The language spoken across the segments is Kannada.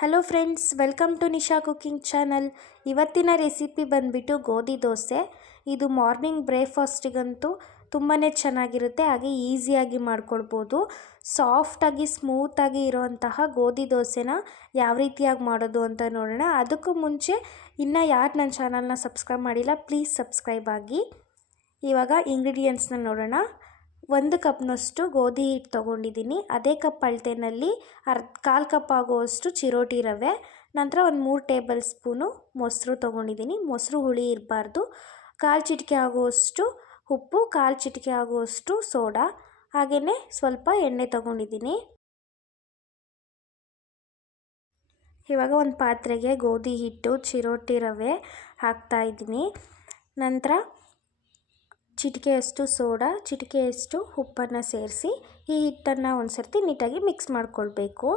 Hello friends welcome to Nisha cooking channel ಇವತ್ತಿನ ರೆಸಿಪಿ ಬಂದ್ಬಿಟ್ಟು ಗೋಧಿ ದೋಸೆ. ಇದು ಮಾರ್ನಿಂಗ್ ಬ್ರೇಕ್ಫಾಸ್ಟಿಗಂತೂ ತುಂಬಾ ಚೆನ್ನಾಗಿರುತ್ತೆ, ಹಾಗೆ ಈಸಿಯಾಗಿ ಮಾಡ್ಕೊಳ್ಬೋದು. ಸಾಫ್ಟಾಗಿ ಸ್ಮೂತಾಗಿ ಇರೋವಂತಹ ಗೋಧಿ ದೋಸೆನ ಯಾವ ರೀತಿಯಾಗಿ ಮಾಡೋದು ಅಂತ ನೋಡೋಣ. ಅದಕ್ಕೂ ಮುಂಚೆ ಇನ್ನು ಯಾರು ನನ್ನ ಚಾನಲ್ನ ಸಬ್ಸ್ಕ್ರೈಬ್ ಮಾಡಿಲ್ಲ ಪ್ಲೀಸ್ ಸಬ್ಸ್ಕ್ರೈಬ್ ಆಗಿ. ಇವಾಗ ಇಂಗ್ರೀಡಿಯೆಂಟ್ಸ್ನ ನೋಡೋಣ. ಒಂದು ಕಪ್ನಷ್ಟು ಗೋಧಿ ಹಿಟ್ಟು ತೊಗೊಂಡಿದ್ದೀನಿ. ಅದೇ ಕಪ್ ಅಳತೆನಲ್ಲಿ ಅರ್ಧ ಕಾಲು ಕಪ್ ಆಗುವಷ್ಟು ಚಿರೋಟಿ ರವೆ, ನಂತರ ಒಂದು ಮೂರು ಟೇಬಲ್ ಸ್ಪೂನು ಮೊಸರು ತೊಗೊಂಡಿದ್ದೀನಿ. ಮೊಸರು ಹುಳಿ ಇರಬಾರ್ದು. ಕಾಲು ಚಿಟಿಕೆ ಆಗುವಷ್ಟು ಉಪ್ಪು, ಕಾಲು ಚಿಟಿಕೆ ಆಗುವಷ್ಟು ಸೋಡಾ ಹಾಗೆಯೇ ಸ್ವಲ್ಪ ಎಣ್ಣೆ ತೊಗೊಂಡಿದ್ದೀನಿ. ಇವಾಗ ಒಂದು ಪಾತ್ರೆಗೆ ಗೋಧಿ ಹಿಟ್ಟು, ಚಿರೋಟಿ ರವೆ ಹಾಕ್ತಾಯಿದ್ದೀನಿ ನಂತರ ಚಿಟಿಕೆಯಷ್ಟು ಸೋಡಾ ಚಿಟಿಕೆಯಷ್ಟು ಉಪ್ಪನ್ನು ಸೇರಿಸಿ ಈ ಹಿಟ್ಟನ್ನು ಒಂದು ಸರ್ತಿ ನೀಟಾಗಿ ಮಿಕ್ಸ್ ಮಾಡಿಕೊಳ್ಬೇಕು.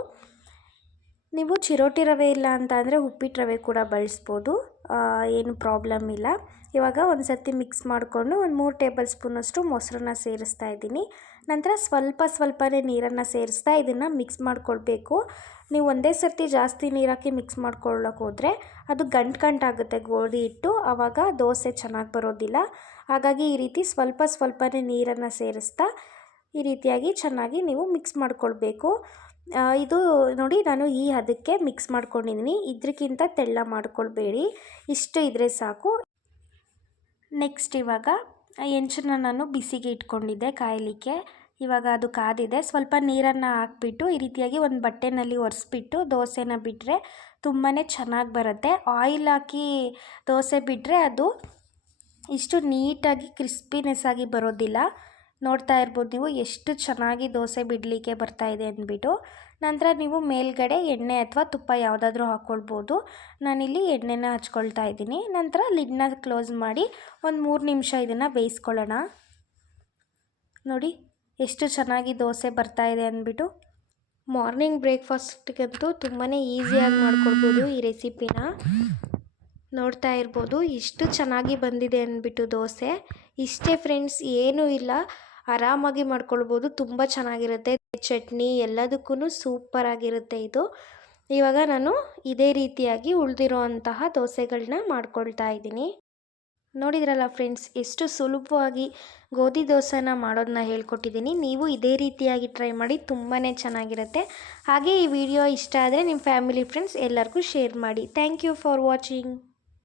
ನೀವು ಚಿರೋಟಿ ರವೆ ಇಲ್ಲ ಅಂತ ಅಂದರೆ ಉಪ್ಪಿಟ್ಟು ರವೆ ಕೂಡ ಬಳಸ್ಬೋದು. ಏನು ಪ್ರಾಬ್ಲಮ್ ಇಲ್ಲ. ಇವಾಗ ಒಂದು ಸರ್ತಿ ಮಿಕ್ಸ್ ಮಾಡಿಕೊಂಡು ಒಂದು ಮೂರು ಟೇಬಲ್ ಸ್ಪೂನಷ್ಟು ಮೊಸರನ್ನ ಸೇರಿಸ್ತಾ ಇದ್ದೀನಿ. ನಂತರ ಸ್ವಲ್ಪ ಸ್ವಲ್ಪನೇ ನೀರನ್ನು ಸೇರಿಸ್ತಾ ಇದನ್ನು ಮಿಕ್ಸ್ ಮಾಡಿಕೊಳ್ಬೇಕು. ನೀವು ಒಂದೇ ಸರ್ತಿ ಜಾಸ್ತಿ ನೀರಾಕಿ ಮಿಕ್ಸ್ ಮಾಡ್ಕೊಳ್ಳೋಕೆ ಹೋದರೆ ಅದು ಗಂಟು ಗಂಟಾಗುತ್ತೆ ಗೋಧಿ ಹಿಟ್ಟು. ಆವಾಗ ದೋಸೆ ಚೆನ್ನಾಗಿ ಬರೋದಿಲ್ಲ. ಹಾಗಾಗಿ ಈ ರೀತಿ ಸ್ವಲ್ಪ ಸ್ವಲ್ಪನೇ ನೀರನ್ನು ಸೇರಿಸ್ತಾ ಈ ರೀತಿಯಾಗಿ ಚೆನ್ನಾಗಿ ನೀವು ಮಿಕ್ಸ್ ಮಾಡ್ಕೊಳ್ಬೇಕು. ಇದು ನೋಡಿ ನಾನು ಈ ಹದಕ್ಕೆ ಮಿಕ್ಸ್ ಮಾಡ್ಕೊಂಡಿದ್ದೀನಿ ಇದಕ್ಕಿಂತ ತೆಳ್ಳ ಮಾಡ್ಕೊಳ್ಬೇಡಿ. ಇಷ್ಟು ಇದ್ದರೆ ಸಾಕು. ನೆಕ್ಸ್ಟ್ ಇವಾಗ ಹೆಂಚನ್ನ ನಾನು ಬಿಸಿಗೆ ಇಟ್ಕೊಂಡಿದ್ದೆ ಕಾಯಲಿಕ್ಕೆ. ಇವಾಗ ಅದು ಕಾದಿದೆ. ಸ್ವಲ್ಪ ನೀರನ್ನು ಹಾಕ್ಬಿಟ್ಟು ಈ ರೀತಿಯಾಗಿ ಒಂದು ಬಟ್ಟೆನಲ್ಲಿ ಒರೆಸ್ಬಿಟ್ಟು ದೋಸೆನ ಬಿಟ್ಟರೆ ತುಂಬಾ ಚೆನ್ನಾಗಿ ಬರುತ್ತೆ. ಆಯಿಲ್ ಹಾಕಿ ದೋಸೆ ಬಿಟ್ಟರೆ ಅದು ಇಷ್ಟು ನೀಟಾಗಿ ಕ್ರಿಸ್ಪಿನೆಸ್ ಆಗಿ ಬರೋದಿಲ್ಲ. ನೋಡ್ತಾ ಇರ್ಬೋದು ನೀವು ಎಷ್ಟು ಚೆನ್ನಾಗಿ ದೋಸೆ ಬಿಡಲಿಕ್ಕೆ ಬರ್ತಾ ಇದೆ ಅಂದ್ಬಿಟ್ಟು. ನಂತರ ನೀವು ಮೇಲ್ಗಡೆ ಎಣ್ಣೆ ಅಥವಾ ತುಪ್ಪ ಯಾವುದಾದ್ರೂ ಹಾಕ್ಕೊಳ್ಬೋದು ನಾನಿಲ್ಲಿ ಎಣ್ಣೆನ ಹಚ್ಕೊಳ್ತಾ ಇದ್ದೀನಿ. ನಂತರ ಲಿಡ್ನ ಕ್ಲೋಸ್ ಮಾಡಿ ಒಂದು ಮೂರು ನಿಮಿಷ ಇದನ್ನು ಬೇಯಿಸ್ಕೊಳ್ಳೋಣ. ನೋಡಿ, ಎಷ್ಟು ಚೆನ್ನಾಗಿ ದೋಸೆ ಬರ್ತಾ ಇದೆ ಅಂದ್ಬಿಟ್ಟು. ಮಾರ್ನಿಂಗ್ ಬ್ರೇಕ್ಫಾಸ್ಟ್ಗಂತೂ ತುಂಬಾ ಈಸಿಯಾಗಿ ಮಾಡ್ಕೊಳ್ಬೋದು ಈ ರೆಸಿಪಿನ. ನೋಡ್ತಾ ಇರ್ಬೋದು ಎಷ್ಟು ಚೆನ್ನಾಗಿ ಬಂದಿದೆ ಅಂದ್ಬಿಟ್ಟು ದೋಸೆ. ಇಷ್ಟೇ ಫ್ರೆಂಡ್ಸ್, ಏನೂ ಇಲ್ಲ. ಆರಾಮಾಗಿ ಮಾಡ್ಕೊಳ್ಬೋದು. ತುಂಬ ಚೆನ್ನಾಗಿರುತ್ತೆ. ಚಟ್ನಿ ಎಲ್ಲದಕ್ಕೂ ಸೂಪರಾಗಿರುತ್ತೆ ಇದು. ಇವಾಗ ನಾನು ಇದೇ ರೀತಿಯಾಗಿ ಉಳಿದಿರೋ ಅಂತಹ ದೋಸೆಗಳನ್ನ ಮಾಡ್ಕೊಳ್ತಾ ಇದ್ದೀನಿ. ನೋಡಿದ್ರಲ್ಲ ಫ್ರೆಂಡ್ಸ್, ಎಷ್ಟು ಸುಲಭವಾಗಿ ಗೋಧಿ ದೋಸೆನ ಮಾಡೋದನ್ನ ಹೇಳ್ಕೊಟ್ಟಿದ್ದೀನಿ. ನೀವು ಇದೇ ರೀತಿಯಾಗಿ ಟ್ರೈ ಮಾಡಿ ತುಂಬಾ ಚೆನ್ನಾಗಿರುತ್ತೆ. ಹಾಗೆ ಈ ವಿಡಿಯೋ ಇಷ್ಟ ಆದರೆ ನಿಮ್ಮ ಫ್ಯಾಮಿಲಿ, ಫ್ರೆಂಡ್ಸ್ ಎಲ್ಲರಿಗೂ ಶೇರ್ ಮಾಡಿ. Thank you for watching.